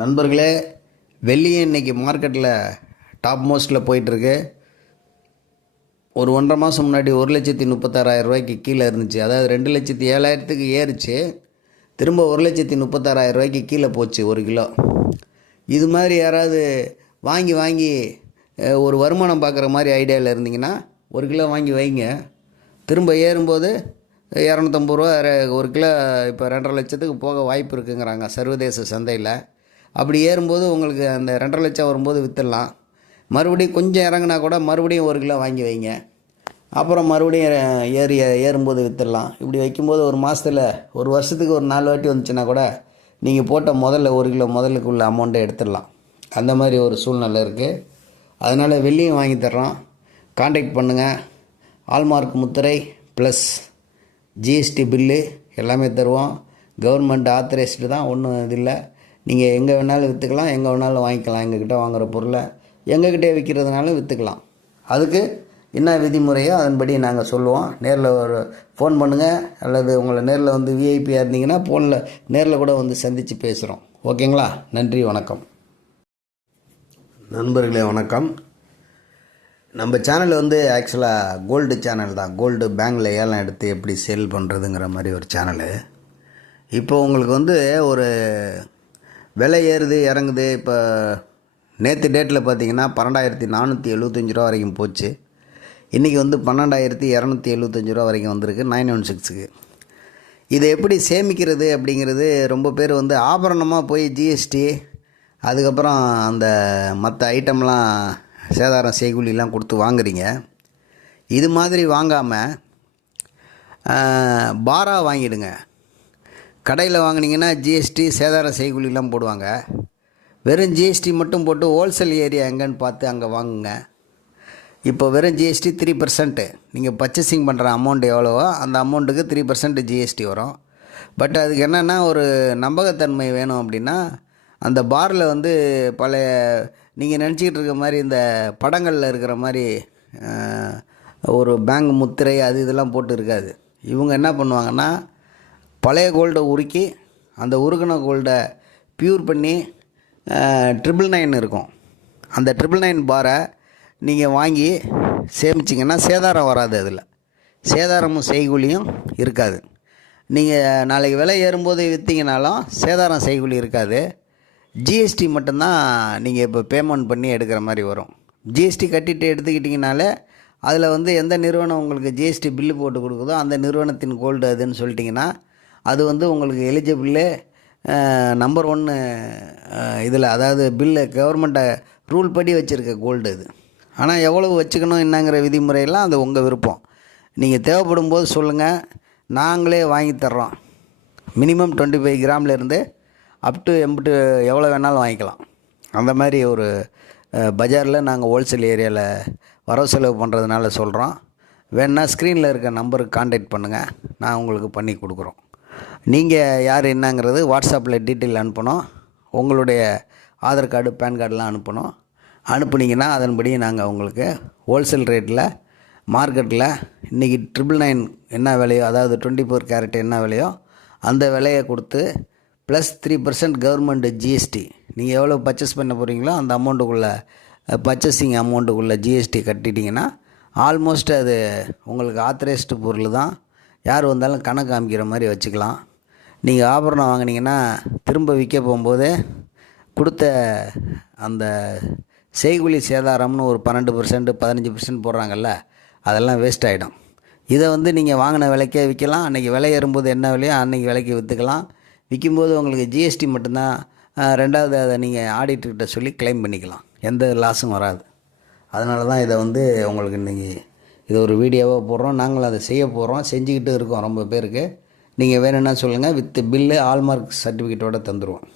நண்பர்களே வெள்ளியும் இன்னைக்கு மார்க்கெட்டில் டாப் மோஸ்ட்டில் போயிட்டுருக்கு. ஒரு ஒன்றரை மாதம் முன்னாடி ஒரு லட்சத்தி முப்பத்தாறாயிரம் ரூபாய்க்கு கீழே இருந்துச்சு. அதாவது ரெண்டு லட்சத்தி ஏழாயிரத்துக்கு ஏறிச்சு. திரும்ப ஒரு லட்சத்தி முப்பத்தாறாயிரம் ரூபாய்க்கு கீழே போச்சு ஒரு கிலோ. இது மாதிரி யாராவது வாங்கி வாங்கி ஒரு வருமானம் பார்க்குற மாதிரி ஐடியாவில் இருந்தீங்கன்னா ஒரு கிலோ வாங்கி வைங்க. திரும்ப ஏறும்போது இரநூத்தம்பது ரூபா ஒரு கிலோ இப்போ ரெண்டரை லட்சத்துக்கு போக வாய்ப்பு இருக்குங்கிறாங்க சர்வதேச சந்தையில். அப்படி ஏறும்போது உங்களுக்கு அந்த ரெண்டரை லட்சம் வரும்போது விற்றுடலாம் மறுபடியும் கொஞ்சம் இறங்குனா கூட மறுபடியும் ஒரு கிலோ வாங்கி வைங்க. அப்புறம் மறுபடியும் ஏ- ஏறி ஏறும்போது விற்றுடலாம் இப்படி வைக்கும்போது ஒரு மாதத்தில் ஒரு வருஷத்துக்கு ஒரு நாலு வாட்டி வந்துச்சுன்னா கூட நீங்கள் போட்ட முதல்ல ஒரு கிலோ முதலுக்குள்ள அமௌண்ட்டை எடுத்துடலாம். அந்த மாதிரி ஒரு சூழ்நிலை இருக்குது அதனால் வெள்ளியும் வாங்கி தர்றோம். காண்டாக்ட் பண்ணுங்கள் ஆல்மார்க் முத்திரை ப்ளஸ் ஜிஎஸ்டி பில்லு எல்லாமே தருவோம். கவர்மெண்ட் ஆத்தரைஸ்டு தான் ஒன்றும் இது இல்லை. நீங்கள் எங்கே வேணாலும் விற்றுக்கலாம் எங்கே வேணாலும் வாங்கிக்கலாம் எங்ககிட்ட வாங்குகிற பொருளை எங்ககிட்டே விற்கிறதுனாலும் விற்றுக்கலாம் அதுக்கு என்ன விதிமுறையோ அதன்படி நாங்கள் சொல்லுவோம். நேரில் ஒரு ஃபோன் பண்ணுங்கள் அல்லது உங்களை நேரில் வந்து விஐபியாக இருந்தீங்கன்னா ஃபோனில் நேரில் கூட வந்து சந்தித்து பேசுகிறோம் ஓகேங்களா? நன்றி வணக்கம். நண்பர்களே வணக்கம். நம்ம சேனல் வந்து ஆக்சுவலாக கோல்டு சேனல் தான். கோல்டு பேங்கில் ஏலம் எடுத்து எப்படி சேல் பண்ணுறதுங்கிற மாதிரி ஒரு சேனலு இப்போ உங்களுக்கு வந்து ஒரு விலை ஏறுது இறங்குது. இப்போ நேற்று டேட்டில் பார்த்தீங்கன்னா பன்னெண்டாயிரத்தி நானூற்றி எழுபத்தஞ்சி ரூபா வரைக்கும் போச்சு. இன்றைக்கி வந்து பன்னெண்டாயிரத்தி இரநூத்தி எழுபத்தஞ்சி ரூபா வரைக்கும் வந்திருக்கு நைன் ஒன் சிக்ஸுக்கு. இதை எப்படி சேமிக்கிறது அப்படிங்கிறது ரொம்ப பேர் வந்து ஆபரணமாக போய் ஜிஎஸ்டி அதுக்கப்புறம் அந்த மற்ற ஐட்டம்லாம் சேதாரம் செய்கூலிலாம் கொடுத்து வாங்குறீங்க. இது மாதிரி வாங்காமல் பாரா வாங்கிடுங்க. கடையில் வாங்கினீங்கன்னா ஜிஎஸ்டி சேதார செய்கூலிலாம் போடுவாங்க. வெறும் ஜிஎஸ்டி மட்டும் போட்டு ஹோல்சேல் ஏரியா எங்கன்னு பார்த்து அங்கே வாங்குங்க. இப்போ வெறும் ஜிஎஸ்டி த்ரீ பர்சன்ட்டு நீங்கள் பர்ச்சேசிங் பண்ணுற அமௌண்ட் எவ்வளவோ அந்த அமௌண்ட்டுக்கு த்ரீ பர்சன்ட் ஜிஎஸ்டி வரும். பட் அதுக்கு என்னென்னா ஒரு நம்பகத்தன்மை வேணும் அப்படின்னா அந்த பாரில் வந்து பழைய நீங்கள் நினச்சிக்கிட்டு இருக்க மாதிரி இந்த படங்களில் இருக்கிற மாதிரி ஒரு பேங்க் முத்திரை அது இதெல்லாம் போட்டு இருக்காது. இவங்க என்ன பண்ணுவாங்கன்னா பழைய கோல்டை உருக்கி அந்த உருகின கோல்டை ப்யூர் பண்ணி ட்ரிபிள் நைன் இருக்கும். அந்த ட்ரிபிள் நைன் பாரை நீங்கள் வாங்கி சேமிச்சிங்கன்னா சேதாரம் வராது அதில். சேதாரமும் செய்கூலியும் இருக்காது. நீங்கள் நாளைக்கு விலை ஏறும்போது விற்றீங்கனாலும் சேதாரம் செய்கூலி இருக்காது. ஜிஎஸ்டி மட்டும்தான் நீங்கள் இப்போ பேமெண்ட் பண்ணி எடுக்கிற மாதிரி வரும். ஜிஎஸ்டி கட்டிட்டு எடுத்துக்கிட்டிங்கனாலே அதில் வந்து எந்த நிறுவனம் உங்களுக்கு ஜிஎஸ்டி பில்லு போட்டு கொடுக்குதோ அந்த நிறுவனத்தின் கோல்டு அதுன்னு சொல்லிட்டிங்கன்னா அது வந்து உங்களுக்கு எலிஜிபிளு நம்பர் ஒன்று இதில் அதாவது பில்லு கவர்மெண்ட்டை ரூல் படி வச்சுருக்க கோல்டு இது. ஆனால் எவ்வளவு வச்சுக்கணும் என்னங்கிற விதிமுறையெல்லாம் அது உங்கள் விருப்பம். நீங்கள் தேவைப்படும் போது சொல்லுங்கள் நாங்களே வாங்கி தர்றோம். மினிமம் டுவெண்ட்டி ஃபைவ் கிராம்லேருந்து அப் டு எம்பிட்டு எவ்வளோ வேணாலும் வாங்கிக்கலாம். அந்த மாதிரி ஒரு பஜாரில் நாங்கள் ஹோல்சேல் ஏரியாவில் வரவு செலவு பண்ணுறதுனால சொல்கிறோம் வேணால் ஸ்க்ரீனில் இருக்க நம்பருக்கு காண்டாக்ட் பண்ணுங்கள் நான் உங்களுக்கு பண்ணி கொடுக்குறோம். நீங்கள் யார் என்னங்கிறது வாட்ஸ்அப்பில் டீட்டெயில் அனுப்பணும். உங்களுடைய ஆதார் கார்டு பேன் கார்டெலாம் அனுப்பணும். அனுப்புனீங்கன்னா அதன்படி நாங்கள் உங்களுக்கு ஹோல்சேல் ரேட்டில் மார்க்கெட்டில் இன்றைக்கி ட்ரிபிள் நைன் என்ன விலையோ அதாவது டுவெண்ட்டி ஃபோர் கேரட் என்ன விலையோ அந்த விலையை கொடுத்து plus three percent government GST. நீங்கள் எவ்வளோ பர்ச்சேஸ் பண்ண போகிறீங்களோ அந்த அமௌண்ட்டுக்குள்ளே பர்ச்சேசிங் அமௌண்ட்டுக்குள்ளே ஜிஎஸ்டி கட்டிட்டிங்கன்னா ஆல்மோஸ்ட் அது உங்களுக்கு ஆத்தரைஸ்டு பொருள் தான். யார் வந்தாலும் கணக்கு காமிக்கிற மாதிரி வச்சுக்கலாம். நீங்கள் ஆபரணம் வாங்கினீங்கன்னா திரும்ப விற்க போகும்போது கொடுத்த அந்த செய்குலி சேதாரம்னு ஒரு பன்னெண்டு பர்சன்ட் பதினஞ்சு பர்சன்ட் போடுறாங்கல்ல அதெல்லாம் வேஸ்ட் ஆகிடும் இதை வந்து நீங்கள் வாங்கின விலைக்கே விற்கலாம். அன்றைக்கி விலை ஏறும்போது என்ன விலையோ அன்றைக்கி விலைக்கு விற்றுக்கலாம் விற்கும்போது உங்களுக்கு ஜிஎஸ்டி மட்டும்தான் ரெண்டாவது அதை நீங்கள் ஆடிட்டர்கிட்ட சொல்லி க்ளைம் பண்ணிக்கலாம். எந்த லாஸும் வராது. அதனால தான் இதை வந்து உங்களுக்கு இன்றைக்கி இது ஒரு வீடியோவாக போடுறோம். நாங்களும் அதை செய்ய போகிறோம் செஞ்சுக்கிட்டு இருக்கோம் ரொம்ப பேருக்கு. நீங்கள் வேணும்னா சொல்லுங்கள் வித் பில்லு ஆல்மார்க் சர்டிஃபிகேட்டோட தந்துடுவோம்